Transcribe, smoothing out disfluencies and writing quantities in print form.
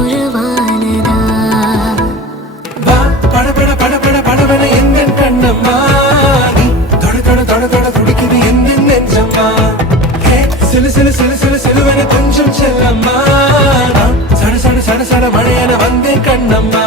உருவானதா வா பட பட பட பட படவன எந்த கண்ணம்மா நீ தொட தொட தொட தொட துடிக்குது எந்த நெஞ்சம்மா சிலு சிலு சிலு சிலு சிலுவன கொஞ்சம் செல்லம்மா சட சட சட சட மழையன வந்தேன் கண்ணம்மா